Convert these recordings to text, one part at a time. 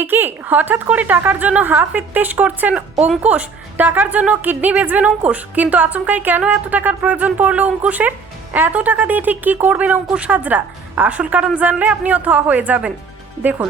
এ কি? হঠাৎ করে টাকার জন্য হাফ ইত্তেশ করছেন অঙ্কুশ। টাকার জন্য কিডনি বেচবেন অঙ্কুশ? কিন্তু আচমকাই কেন এত টাকার প্রয়োজন পড়ল অঙ্কুশের? এত টাকা দিয়ে ঠিক কি করবেন অঙ্কুশ হাজরা? আসল কারণ জানলে আপনিও থ হয়ে যাবেন। দেখুন,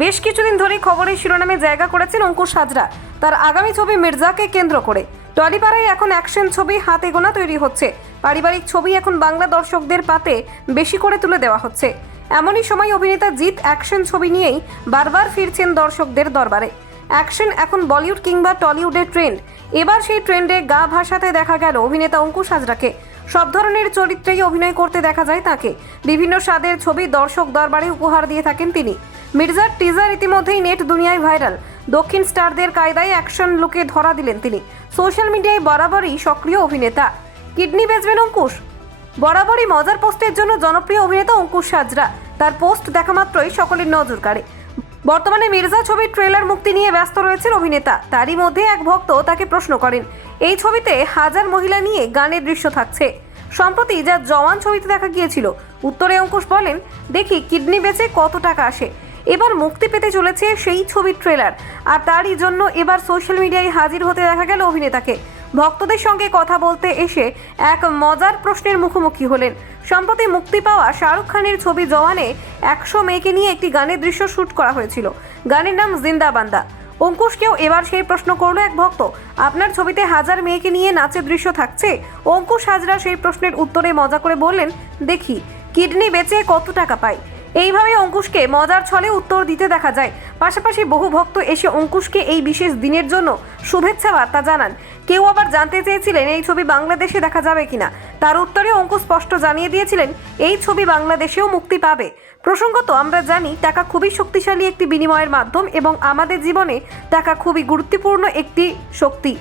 বেশ কিছুদিন ধরেই খবরের শিরোনামে জায়গা করেছেন অঙ্কুশ হাজরা। তার আগামী ছবি মির্জাকে কেন্দ্র করে। টলিপাড়ায় এখন অ্যাকশন ছবি হাতে গোনা তৈরি হচ্ছে। পারিবারিক ছবি এখন বাংলা দর্শকদের পাতে বেশি করে তুলে দেওয়া হচ্ছে। এমনই সময় অভিনেতা জিৎ অ্যাকশন ছবি নিয়েই বারবার ফিরছেন দর্শকদের দরবারে। অ্যাকশন এখন বলিউড কিংবা টলিউডের ট্রেন্ড। এবার সেই ট্রেন্ডে গা ভাসাতে দেখা গেল অভিনেতা অঙ্কুশ হাজরাকে। সব ধরনের চরিত্রেই অভিনয় করতে দেখা যায় তাকে। বিভিন্ন স্বাদের ছবি দর্শক দরবারে উপহার দিয়ে থাকেন তিনি। মির্জার টিজার ইতিমধ্যেই নেট দুনিয়ায় ভাইরাল। দক্ষিণ স্টারদের কায়দায় অ্যাকশন লুকে ধরা দিলেন তিনি। সোশ্যাল মিডিয়ায় বরাবরই সক্রিয় অভিনেতা। কিডনি বেচবেন অঙ্কুশ? বরাবরই মজার পোস্টের জন্য জনপ্রিয় অভিনেতা অঙ্কুশ সাজরা। তার পোস্ট দেখা মাত্রই সকলের নজর কাড়ে। বর্তমানে মির্জা ছবির ট্রেলার মুক্তি নিয়ে ব্যস্ত রয়েছেন অভিনেতা। তারই মধ্যে এক ভক্ত তাকে প্রশ্ন করেন, এই ছবিতে হাজার মহিলা নিয়ে গানের দৃশ্য থাকছে। সম্প্রতি যা জওয়ান ছবিতে দেখা গিয়েছিল, উত্তরে অঙ্কুশ বলেন, দেখি কিডনি বেচে কত টাকা আসে। এবার মুক্তি পেতে চলেছে সেই ছবির ট্রেলার। আর তারই জন্য এবার সোশ্যাল মিডিয়ায় হাজির হতে দেখা গেল অভিনেতাকে। ভক্তদের সঙ্গে কথা বলতে এসে এক মজার প্রশ্নের মুখোমুখি হলেন। সম্প্রতি মুক্তি পাওয়া শাহরুখ খানের ছবি জওয়ানে একশো মেয়েকে নিয়ে একটি গানের দৃশ্য শ্যুট করা হয়েছিল। গানের নাম জিন্দা বান্দা। অঙ্কুশকেও এবার সেই প্রশ্ন করল এক ভক্ত, আপনার ছবিতে হাজার মেয়েকে নিয়ে নাচের দৃশ্য থাকছে? অঙ্কুশ হাজরা সেই প্রশ্নের উত্তরে মজা করে বললেন, দেখি, কিডনি বেচে কত টাকা পায় এইভাবে অঙ্কুশকে মজার ছলে উত্তর দিতে দেখা যায়। পাশাপাশি বহু ভক্ত এসে অঙ্কুশকে এই বিশেষ দিনের জন্য শুভেচ্ছা বার্তা জানান। কেউ আবার জানতে চেয়েছিলেন এই ছবি বাংলাদেশে দেখা যাবে কিনা। তার উত্তরে অঙ্কুশ স্পষ্ট জানিয়ে দিয়েছিলেন, এই ছবি বাংলাদেশেও মুক্তি পাবে। প্রসঙ্গত, আমরা জানি টাকা খুবই শক্তিশালী একটি বিনিময়ের মাধ্যম এবং আমাদের জীবনে টাকা খুবই গুরুত্বপূর্ণ একটি শক্তি।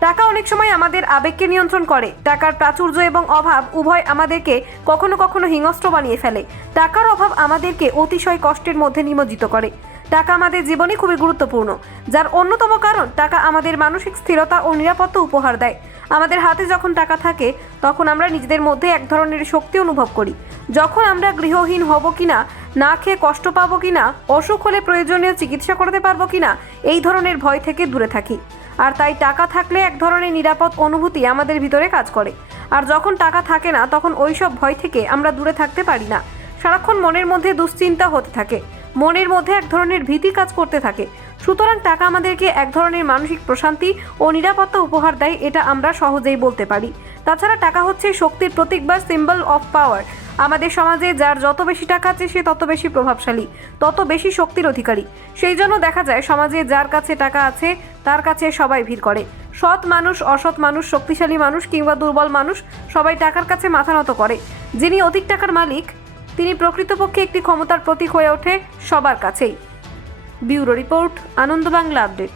টাকা অনেক সময় আমাদের আবেগকে নিয়ন্ত্রণ করে। টাকার প্রাচুর্য এবং অভাব উভয় আমাদেরকে কখনো কখনো হিংস্র বানিয়ে ফেলে। টাকার অভাব আমাদেরকে অতিশয় কষ্টের মধ্যে নিমজ্জিত করে। টাকা আমাদের জীবনে খুবই গুরুত্বপূর্ণ। যার অন্যতম কারণ, টাকা আমাদের মানসিক স্থিরতা ও নিরাপত্তা উপহার দেয়। আমাদের হাতে যখন টাকা থাকে, তখন আমরা নিজেদের মধ্যে এক ধরনের শক্তি অনুভব করি। যখন আমরা গৃহহীন হব কিনা, না খেয়ে কষ্ট পাবো কিনা, অসুখ হলে প্রয়োজনীয় চিকিৎসা করতে পারব কিনা, এই ধরনের ভয় থেকে দূরে থাকি। আর তাই টাকা থাকলে এক ধরনের নিরাপদ অনুভূতি আমাদের ভিতরে কাজ করে। আর যখন টাকা থাকে না, তখন ওইসব ভয় থেকে আমরা দূরে থাকতে পারি না। সারাক্ষণ মনের মধ্যে দুশ্চিন্তা হতে থাকে। মনের মধ্যে এক ধরনের ভীতি কাজ করতে থাকে। সুতরাং টাকা আমাদেরকে এক ধরনের মানসিক প্রশান্তি ও নিরাপত্তা উপহার দেয়, এটা আমরা সহজেই বলতে পারি। তাছাড়া টাকা হচ্ছে শক্তির প্রতীক বা সিম্বল অফ পাওয়ার আমাদের সমাজে যার যত বেশি টাকা আছে, সে তত বেশি প্রভাবশালী, তত বেশি শক্তির অধিকারী। সেই জন্য দেখা যায়, সমাজে যার কাছে টাকা আছে, তার কাছে সবাই ভিড় করে। সৎ মানুষ, অসৎ মানুষ, শক্তিশালী মানুষ কিংবা দুর্বল মানুষ সবাই টাকার কাছে মাথা নত করে। যিনি অধিক টাকার মালিক তিনি প্রকৃতপক্ষে একটি ক্ষমতার প্রতীক হয়ে ওঠে সবার কাছেই। Bureau report Ananda Bangla update.